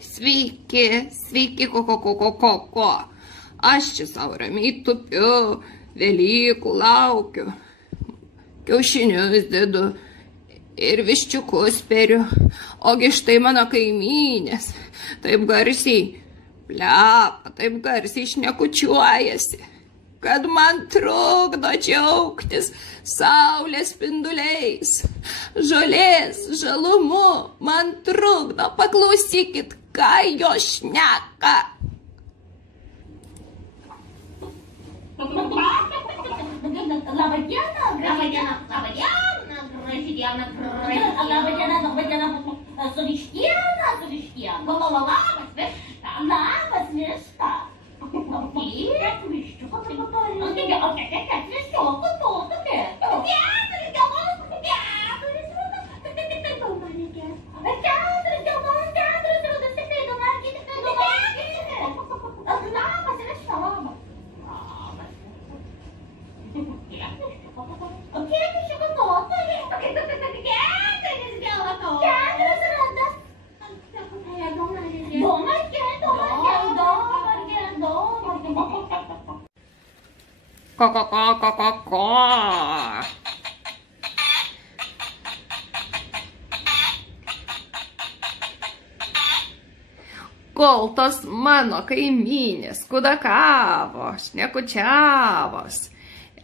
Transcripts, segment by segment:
Sveiki, sveiki, ko. Aš čia savo ramiai tupiu, Velykų laukiu, kiaušinius dedu ir viščiukus periu. Ogi štai mano kaimynės, taip garsiai plepa, taip garsiai šnekučiuojasi, kad man trukdo džiaugtis saulės spinduliais, žolės žalumu man trukdo. Paklausykit, ką jos šneka. Laba diena, graži diena. Su vištiena. Labas višta. Kiek viščiukų prigotavai? O kiek viščiukų tu turėsi? Keturis geltonus, tiktai daug man reikės. Keturis geltonus, keturis rudus, tiktai du margiai. Labas višta, labas. O kiek viščiukų tu turėsi? Keturis geltonus. Keturis rudus. Du margiai. Ko. Kol tos mano kaimynės kudakavo, šnekučiavos,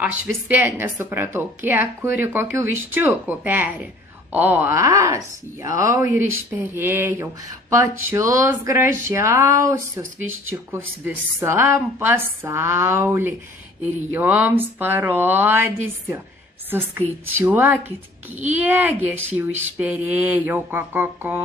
aš vis vien nesupratau, kiek kuri kokių viščiukų peri. O aš jau ir išperėjau pačius gražiausius viščiukus visam pasauly ir joms parodysiu. Suskaičiuokit, kiek aš jų išperėjau, ko.